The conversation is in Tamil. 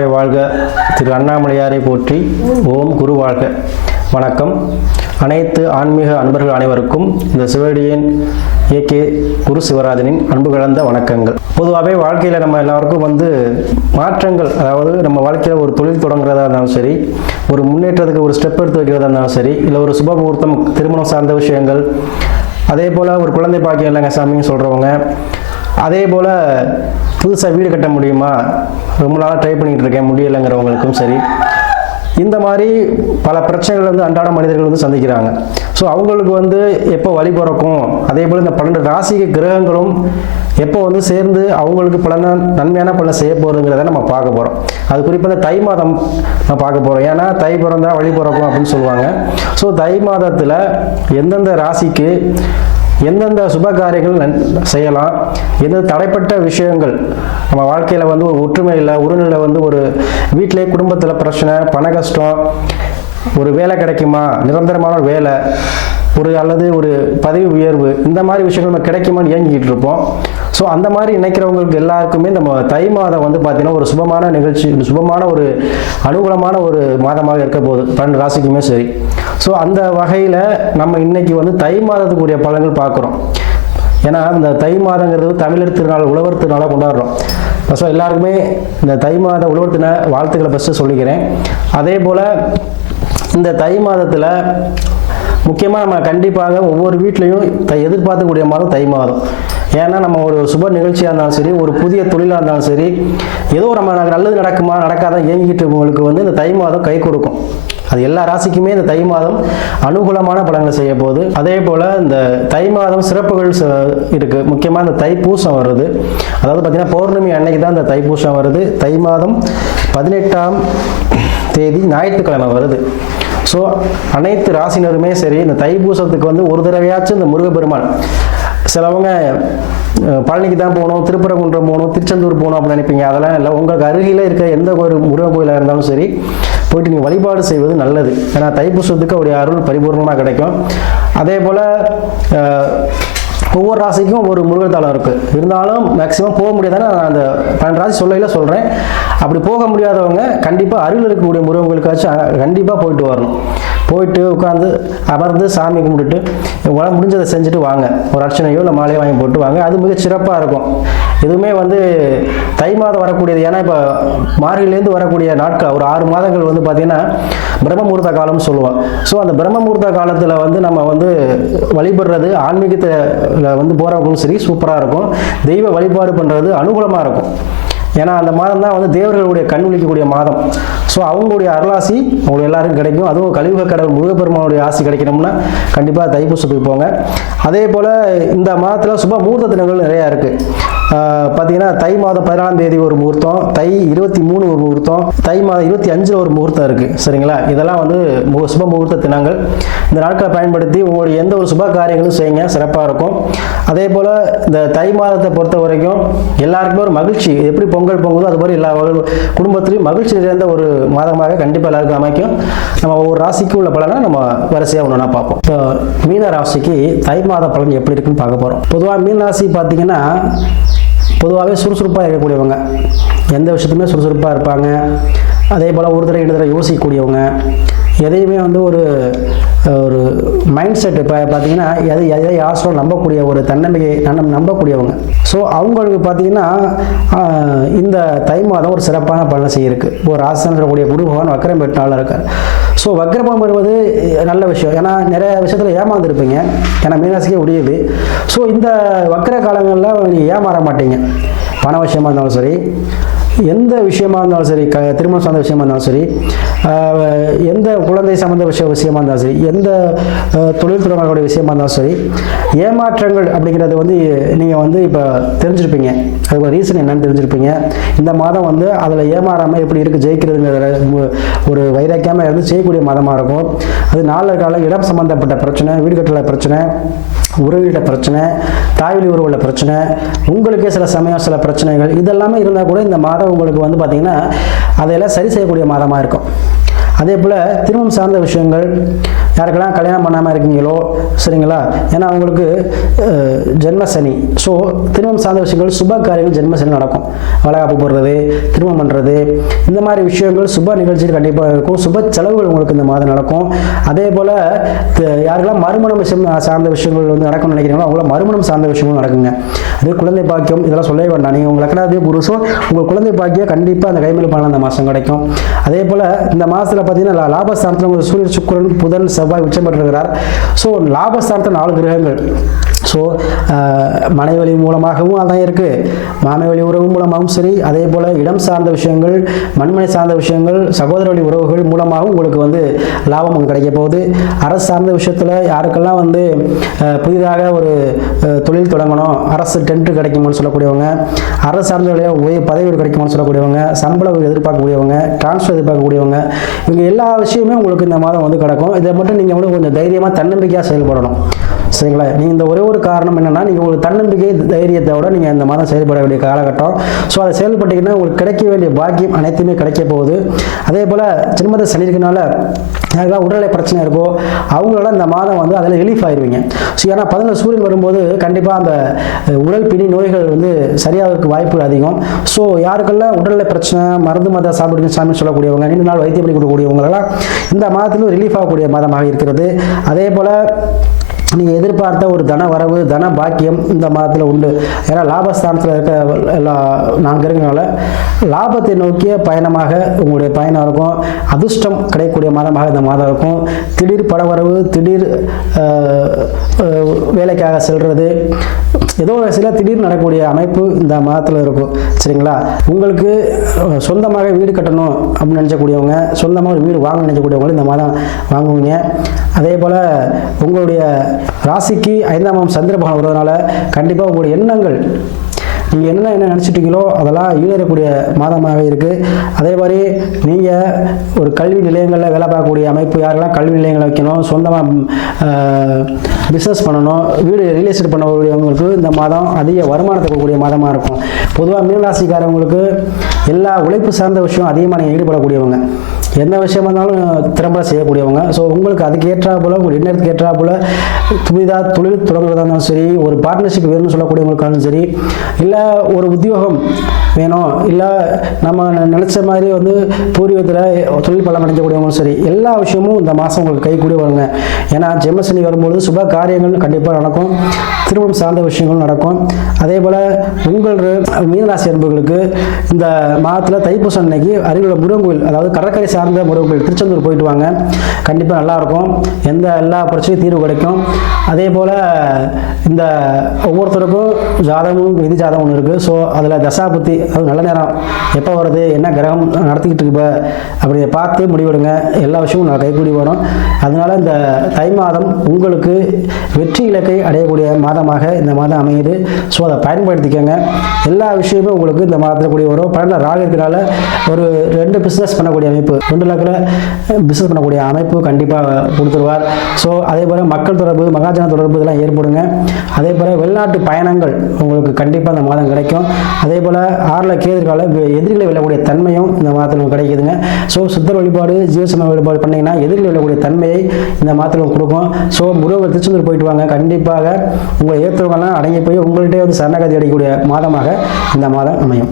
வாழ்க வாழ்க. திரு அண்ணாமலையாரை போற்றி ஓம் குரு வாழ்க. வணக்கம். அனைத்து ஆன்மீக அன்பர்கள் அனைவருக்கும் இந்த சிவடியின் ஏகே குரு சிவராஜனின் அன்பு கலந்த வணக்கங்கள். பொதுவாகவே வாழ்க்கையில் நம்ம எல்லாருக்கும் வந்து மாற்றங்கள் அதாவது நம்ம வாழ்க்கையில் ஒரு தொழில் தொடங்குறதா இருந்தாலும் சரி ஒரு முன்னேற்றத்துக்கு ஒரு ஸ்டெப் எடுத்து வைக்கிறதா இருந்தாலும் சரி இல்லை ஒரு சுப முகூர்த்தம் திருமணம் சார்ந்த விஷயங்கள் அதே போல் ஒரு குழந்தை பாக்கியம் இல்லைங்க சாமின்னு சொல்கிறவங்க அதே போல் புதுசாக வீடு கட்ட முடியுமா? ரொம்ப நாளாக ட்ரை பண்ணிகிட்டு இருக்கேன். முடியலைங்கிறவங்களுக்கும் சரி. இந்த மாதிரி பல பிரச்சனைகள் வந்து அன்றாட மனிதர்கள் வந்து சந்திக்கிறாங்க. ஸோ அவங்களுக்கு வந்து எப்போ வழி பிறக்கும்? அதே போல் இந்த பன்னெண்டு ராசிக்கு கிரகங்களும் எப்போ வந்து சேர்ந்து அவங்களுக்கு பல நன்மையான பலன் செய்ய போகிறதுங்கிறத நம்ம பார்க்க போகிறோம் அது குறிப்பாக இந்த தை மாதம் நம்ம பார்க்க போகிறோம் ஏன்னா தை பிறந்தால் வழி பிறக்கும் அப்படின்னு சொல்லுவாங்க. ஸோ தை மாதத்தில் எந்தெந்த ராசிக்கு எந்தெந்த சுப காரியங்கள் நன்- செய்யலாம் எந்த தடைப்பட்ட விஷயங்கள். நம்ம வாழ்க்கையில் வந்து ஒரு ஒற்றுமை இல்லை உறநிலை வந்து ஒரு வீட்டிலே குடும்பத்தில் பிரச்சனை பண கஷ்டம் ஒரு வேலை கிடைக்குமா நிரந்தரமான ஒரு வேலை ஒரு அல்லது ஒரு பதவி உயர்வு இந்த மாதிரி விஷயங்கள் நம்ம கிடைக்குமான்னு ஏங்கிக்கிட்டு இருப்போம். ஸோ அந்த மாதிரி நினைக்கிறவங்களுக்கு எல்லாருக்குமே நம்ம தை மாதம் வந்து பார்த்தீங்கன்னா ஒரு சுபமான நிகழ்ச்சி சுபமான ஒரு அனுகூலமான ஒரு மாதமாக இருக்க போகுது. பன்னெண்டு ராசிக்குமே சரி. ஸோ அந்த வகையில் நம்ம இன்னைக்கு வந்து தை மாதத்துக்குரிய பலன்கள் பார்க்குறோம் ஏன்னா இந்த தை மாதங்கிறது தமிழர் திருநாள் உழவர் திருநாளாக கொண்டாடுறோம். ஸோ எல்லாருக்குமே இந்த தை மாத உழவர் திருநாள் வாழ்த்துக்களை ஃபஸ்ட்டு சொல்லிக்கிறேன். அதே போல் இந்த தை மாதத்தில் முக்கியமாக நம்ம கண்டிப்பாக ஒவ்வொரு வீட்லேயும் தை எதிர்பார்க்கக்கூடிய மாதம் தை மாதம். ஏன்னா நம்ம ஒரு சுப நிகழ்ச்சியாக இருந்தாலும் சரி ஒரு புதிய தொழிலாக இருந்தாலும் சரி ஏதோ நம்ம நல்லது நடக்குமா நடக்காத இயங்கிட்டு இருக்கவங்களுக்கு வந்து இந்த தை மாதம் கை கொடுக்கும். அது எல்லா ராசிக்குமே இந்த தை மாதம் அனுகூலமான பலன்களை செய்ய போகுது. அதே போல் இந்த தை மாதம் சிறப்புகள் ச- முக்கியமாக இந்த தைப்பூசம் வருது. அதாவது பார்த்திங்கன்னா பௌர்ணமி அன்னைக்கு தான் இந்த தைப்பூசம் வருது. தை மாதம் பதினெட்டாம் தேதி ஞாயிற்றுக்கிழமை வருது. ஸோ அனைத்து ராசினருமே சரி இந்த தைப்பூசத்துக்கு வந்து ஒரு தடவையாச்சும் இந்த முருகப்பெருமான் சிலவங்க பழனிக்கு தான் போகணும் திருப்பரங்குன்றம் போகணும் திருச்செந்தூர் போகணும் அப்படின்னு நினைப்பீங்க. அதெல்லாம் இல்லை. உங்களுக்கு அருகில் இருக்க எந்த ஒரு முருகன் கோயிலாக இருந்தாலும் சரி போயிட்டு நீங்கள் வழிபாடு செய்வது நல்லது. ஏன்னா தைப்பூசத்துக்கு அவருடைய அருள் பரிபூர்ணமாக கிடைக்கும். அதே போல் ஒவ்வொரு ராசிக்கும் ஒரு முருகர் தலம் இருக்குது இருந்தாலும் மேக்ஸிமம் போக முடியாதானே நான் அந்த பன்னெண்டு ராசி சொல்லையில் சொல்கிறேன் அப்படி போக முடியாதவங்க கண்டிப்பாக அருகில் இருக்கக்கூடிய முருகங்களுக்காச்சும் கண்டிப்பாக போயிட்டு வரணும். போயிட்டு உட்காந்து அமர்ந்து சாமி கும்பிட்டுட்டு உங்களால் முடிஞ்சதை செஞ்சுட்டு வாங்க. ஒரு அர்ச்சனையோ இல்லை மாலையோ வாங்கி போட்டு வாங்க. அது மிக சிறப்பாக இருக்கும். எதுவுமே வந்து தை மாதம் வரக்கூடியது ஏன்னா இப்போ மார்கிலேருந்து வரக்கூடிய நாட்கள் ஒரு ஆறு மாதங்கள் வந்து பார்த்திங்கன்னா பிரம்மமூர்த்த காலம்னு சொல்லுவோம். ஸோ அந்த பிரம்மமூர்த்த காலத்தில் வந்து நம்ம வந்து வழிபடுறது ஆன்மீகத்தில் வந்து போகிறவங்களும் சரி சூப்பராக இருக்கும். தெய்வ வழிபாடு பண்ணுறது அனுகூலமாக இருக்கும். ஏன்னா அந்த மாதம் தான் வந்து தேவர்களுடைய கண் விழிக்கக்கூடிய மாதம். ஸோ அவங்களுடைய அருளாசி உங்களுக்கு எல்லாருக்கும் கிடைக்கும். அதுவும் கழிவுக கடவுள் முருகப்பெருமானுடைய ஆசி கிடைக்கணும்னா கண்டிப்பாக தைப்பூசத்துக்கு போங்க. அதே போல் இந்த மாதத்தில் சுப முகூர்த்த தினங்கள் நிறையா இருக்குது பார்த்தீங்கன்னா தை மாதம் பதினாலாம் தேதி ஒரு முகூர்த்தம் தை இருபத்தி மூணு ஒரு முகூர்த்தம் தை மாதம் இருபத்தி அஞ்சில் ஒரு முகூர்த்தம் இருக்குது சரிங்களா? இதெல்லாம் வந்து சுப முகூர்த்த தினங்கள். இந்த நாட்களை பயன்படுத்தி உங்களுடைய எந்த ஒரு சுப காரியங்களும் செய்யுங்க. சிறப்பாக இருக்கும். அதே போல் இந்த தை மாதத்தை பொறுத்த வரைக்கும் எல்லாருக்குமே ஒரு மகிழ்ச்சி. எப்படி பொங்கல் பொங்குதோ அது மாதிரி எல்லா வகை- குடும்பத்திலையும் மகிழ்ச்சி நிறைந்த ஒரு மாதமாக கண்டிப்பாக எல்லாருக்கும் அமைக்கும். நம்ம ஒவ்வொரு ராசிக்கும் உள்ள பலனை நம்ம வரிசையாக ஒன்றுனா பார்ப்போம். இப்போ மீன ராசிக்கு தை மாத பலன் எப்படி இருக்குன்னு பார்க்க போகிறோம் பொதுவாக மீன ராசி பார்த்தீங்கன்னா பொதுவாகவே சுறுசுறுப்பாக இருக்கக்கூடியவங்க. எந்த விஷயத்துமே சுறுசுறுப்பாக இருப்பாங்க. அதே போல் ஒரு தடவை ரெண்டு தடவை யோசிக்கக்கூடியவங்க. எதையுமே வந்து ஒரு ஒரு மைண்ட் செட் இப்போ பார்த்தீங்கன்னா எதை எதை யார் நம்பக்கூடிய ஒரு தன்னம்பிக்கை நம் நம்பக்கூடியவங்க. ஸோ அவங்களுக்கு பார்த்தீங்கன்னா இந்த தை மாதம் ஒரு சிறப்பான பலனை செய்யிருக்கு. ஒரு ராசிதான் சொல்லக்கூடிய குரு பகவான் வக்கரம் பெற்றாலும் இருக்கார். ஸோ வக்கரபம் பெறுவது நல்ல விஷயம். ஏன்னா நிறைய விஷயத்தில் ஏமாந்துருப்பீங்க. ஏன்னா மீனாசிக்கே உடையுது ஸோ இந்த வக்கர காலங்களில் நீங்கள் ஏமாற மாட்டீங்க. பண விஷயமா இருந்தாலும் சரி எந்த விஷயமா இருந்தாலும் சரி க திருமணம் சார்ந்த விஷயமா இருந்தாலும் சரி எந்த குழந்தை சம்மந்த விஷய விஷயமா இருந்தாலும் சரி எந்த தொழில் தொடர்பான விஷயமா இருந்தாலும் சரி ஏமாற்றங்கள் அப்படிங்கிறது வந்து நீங்கள் வந்து இப்போ தெரிஞ்சிருப்பீங்க. அதுக்கு ரீசன் என்னன்னு தெரிஞ்சிருப்பீங்க. இந்த மாதம் வந்து அதில் ஏமாறாமல் எப்படி இருக்குது ஜெயிக்கிறதுங்கிற ஒரு வைராக்கியமாக இருந்து செய்யக்கூடிய மாதமாக இருக்கும். அது நாலு கால இடம் சம்மந்தப்பட்ட பிரச்சனை வீடு கட்டல பிரச்சனை உறவிட பிரச்சனை தாய்வழி உறவுல பிரச்சனை உங்களுக்கே சில சமயம் சில பிரச்சனைகள் இதெல்லாமே இருந்தால் கூட இந்த மாதம் உங்களுக்கு வந்து பார்த்திங்கன்னா அதையெல்லாம் சரி செய்யக்கூடிய மாதமாக இருக்கும். அதே போல் திருமணம் சார்ந்த விஷயங்கள் யாருக்கெல்லாம் கல்யாணம் பண்ணாமல் இருக்கீங்களோ சரிங்களா? ஏன்னா அவங்களுக்கு ஜென்மசனி. ஜென்ம சனி ஸோ திருமணம் சார்ந்த விஷயங்கள் சுப காரியங்கள் ஜென்மசனி நடக்கும். வளகாப்பு போடுறது திருமணம் பண்ணுறது இந்த மாதிரி விஷயங்கள் சுப நிகழ்ச்சிகள் கண்டிப்பாக இருக்கும். சுப செலவுகள் உங்களுக்கு இந்த மாதம் நடக்கும். அதே போல் யாருக்கெல்லாம் மறுமணம் விஷயம் சார்ந்த விஷயங்கள் வந்து நடக்கும்னு நினைக்கிறீங்களோ அவங்கள மறுமணம் சார்ந்த விஷயங்கள் நடக்குங்க. அதே குழந்தை பாக்கியம் இதெல்லாம் சொல்லவே வேண்டாம். நீங்கள் உங்கள் லக்னாதிபதி புருஷம் உங்கள் குழந்தை பாக்கியம் கண்டிப்பாக அந்த கைமேல் பலன் அந்த மாதம் கிடைக்கும். அதே போல் இந்த மாதத்தில் பார்த்தீங்கன்னா லாபஸ்தானத்தில் உங்கள் சூரியன் சுக்கரன் புதன் செவ்வாய் உச்சம் பெற்றிருக்கிறார். ஸோ லாபஸ்தானத்தில் நாலு கிரகங்கள். ஸோ uh, மனை வழி மூலமாகவும் அதான் இருக்குது மாமை வழி உறவு மூலமாகவும் சரி அதே போல் இடம் சார்ந்த விஷயங்கள் மண்மனை சார்ந்த விஷயங்கள் சகோதர வழி உறவுகள் மூலமாகவும் உங்களுக்கு வந்து லாபம் கிடைக்க போகுது. அரசு சார்ந்த விஷயத்தில் யாருக்கெல்லாம் வந்து புதிதாக ஒரு தொழில் தொடங்கணும் அரசு டென்ட் கிடைக்குமான்னு சொல்லக்கூடியவங்க அரசு சார்ந்த வழியாக உயர் பதவி உயர்வு கிடைக்குமான்னு சொல்லக்கூடியவங்க சம்பள எதிர்பார்க்கக்கூடியவங்க டிரான்ஸ்ஃபர் எதிர்பார்க்கக்கூடியவங்க இவங்க எல்லா விஷயமே உங்களுக்கு இந்த மாதம் வந்து கிடக்கும். இதை மட்டும் நீங்கள் வந்து கொஞ்சம் தைரியமாக தன்னம்பிக்கையாக செயல்படணும். சரிங்களா? நீங்கள் இந்த ஒரே ஒரு காரணம் என்னன்னா நீங்கள் ஒரு தன்னம்பிக்கை தைரியத்தோட நீங்கள் இந்த மாதம் செயல்பட வேண்டிய காலகட்டம். ஸோ அதை செயல்பட்டீங்கன்னா உங்களுக்கு கிடைக்க வேண்டிய பாக்கியம் அனைத்துமே கிடைக்க போகுது. அதே போல் ஜென்மத்தை சனி யாருக்கெல்லாம் உடல்நிலை பிரச்சனை இருக்கோ அவங்களெல்லாம் இந்த மாதம் வந்து அதில் ரிலீஃப் ஆயிடுவீங்க ஸோ ஏன்னா பதினொன்று சூரியன் வரும்போது கண்டிப்பாக அந்த உடல் பிணி நோய்கள் வந்து சரியாகிறதுக்கு வாய்ப்புகள் அதிகம். ஸோ யாருக்கெல்லாம் உடல்நிலை பிரச்சனை மருந்து மத சாப்பிடுங்க சாமி சொல்லக்கூடியவங்க நீண்ட நாள் வைத்தியம் பண்ணி கொடுக்கக்கூடியவங்களெல்லாம் இந்த மாதத்திலும் ரிலீஃப் ஆகக்கூடிய மாதமாக இருக்கிறது. அதே போல் நீங்கள் எதிர்பார்த்த ஒரு தன வரவு தன பாக்கியம் இந்த மாதத்தில் உண்டு. ஏன்னா லாபஸ்தானத்தில் இருக்க எல்லா நாங்கள் இருக்கிறனால லாபத்தை நோக்கிய பயணமாக உங்களுடைய பயணம் இருக்கும். அதிர்ஷ்டம் கிடைக்கக்கூடிய மாதமாக இந்த மாதம் இருக்கும். திடீர் பணவரவு திடீர் வேலைக்காக செல்வது ஏதோ சில திடீர் நடக்கக்கூடிய அமைப்பு இந்த மாதத்தில் இருக்கும். சரிங்களா? உங்களுக்கு சொந்தமாக வீடு கட்டணும் அப்படின்னு நினச்சக்கூடியவங்க சொந்தமாக ஒரு வீடு வாங்க நினைக்கக்கூடியவங்களும் இந்த மாதம் வாங்குவீங்க. அதே போல் உங்களுடைய ராசிக்கு ஐந்தாம் சந்திர பகவான் வருவதனால கண்டிப்பாக உங்களுடைய எண்ணங்கள் நீங்கள் என்ன என்ன நினச்சிட்டீங்களோ அதெல்லாம் ஈடேறக்கூடிய மாதமாக இருக்குது அதே மாதிரி நீங்கள் ஒரு கல்வி நிலையங்களில் வேலை பார்க்கக்கூடிய அமைப்பு யாரெல்லாம் கல்வி நிலையங்களை வைக்கணும் சொந்தமாக பிஸ்னஸ் பண்ணணும் வீடு ரியல் எஸ்டேட் பண்ணக்கூடியவங்களுக்கு இந்த மாதம் அதிக வருமானத்தை கொடுக்கக்கூடிய மாதமாக இருக்கும். பொதுவாக மீனராசிக்காரவங்களுக்கு எல்லா உழைப்பு சார்ந்த விஷயம் அதிகமாக நீங்கள் ஈடுபடக்கூடியவங்க. எந்த விஷயமா இருந்தாலும் திறம்பட செய்யக்கூடியவங்க. ஸோ உங்களுக்கு அதுக்கு ஏற்றா போல் உங்கள் எண்ணத்துக்கு ஏற்றா போல் புதிதாக தொழில் தொடங்குறதா இருந்தாலும் சரி ஒரு பார்ட்னர்ஷிப் வேணும்னு சொல்லக்கூடியவங்களுக்காலும் சரி இல்லை ஒரு உத்தியோகம் வேணும். இல்லை நம்ம நினச்ச மாதிரி வந்து பூர்வீகத்தில் தொழில் பலம் அடைஞ்சக்கூடியவங்களும் சரி எல்லா விஷயமும் இந்த மாதம் உங்களுக்கு கைக்கூடி வருங்க. ஏன்னா ஜென்மசனி வரும்பொழுது சுப காரியங்கள் கண்டிப்பாக நடக்கும். திருமணம் சார்ந்த விஷயங்களும் நடக்கும். அதே போல் உங்கள் மீனராசி அன்புகளுக்கு இந்த மாதத்தில் தைப்பூசம் அன்னைக்கு அருகில் முருகன் கோயில் அதாவது கடற்கரை சார்ந்த முருகன் கோயில் திருச்செந்தூர் போயிட்டு வாங்க. கண்டிப்பாக நல்லாயிருக்கும் எந்த எல்லா பிரச்சனையும் தீர்வு கிடைக்கும். அதே போல் இந்த ஒவ்வொருத்தருக்கும் ஜாதகமும் விதி ஜாதகம் ஒன்று இருக்குது ஸோ அதில் தசாபுத்தி அது நல்ல நேரம். எப்போ வருது என்ன கிரகம் நடத்திக்கிட்டு இருப்ப அப்படி பார்த்து முடிவெடுங்க. எல்லா விஷயமும் நான் கைக்கூடி வரும். அதனால் இந்த தை மாதம் உங்களுக்கு வெற்றி இலக்கை அடையக்கூடிய மாதமாக இந்த மாதம் அமையுது. ஸோ அதை பயன்படுத்திக்கோங்க. எல்லா விஷயமும் உங்களுக்கு இந்த மாதத்தில் கூடிய வரும். பன்னெண்டு ராக இருக்கிறனால ஒரு ரெண்டு பிஸ்னஸ் பண்ணக்கூடிய அமைப்பு. ரெண்டு லக்கில் பிஸ்னஸ் பண்ணக்கூடிய அமைப்பு கண்டிப்பாக கொடுத்துருவார். ஸோ அதே போல் மக்கள் தொடர்பு மகாஜன தொடர்பு இதெல்லாம் ஏற்படுங்க. அதே போல் வெளிநாட்டு பயணங்கள் உங்களுக்கு கண்டிப்பாக இந்த மாதம் கிடைக்கும். அதே போல் ஆறில் கேதுக்கால எதிரிகளை விழக்கூடிய தன்மையும் இந்த மாதத்தில் கிடைக்குதுங்க. ஸோ சித்தர் வழிபாடு ஜீவசம வழிபாடு பண்ணீங்கன்னா எதிரில் விடக்கூடிய தன்மையை இந்த மாதத்தில் கொடுக்கும். ஸோ முருகர் திருச்செந்தூர் போயிட்டு வாங்க. கண்டிப்பாக உங்களை ஏற்றவங்கலாம் அடங்கி போய் உங்கள்கிட்டே வந்து சரணகதி அடையக்கூடிய மாதமாக இந்த மாதம் அமையும்.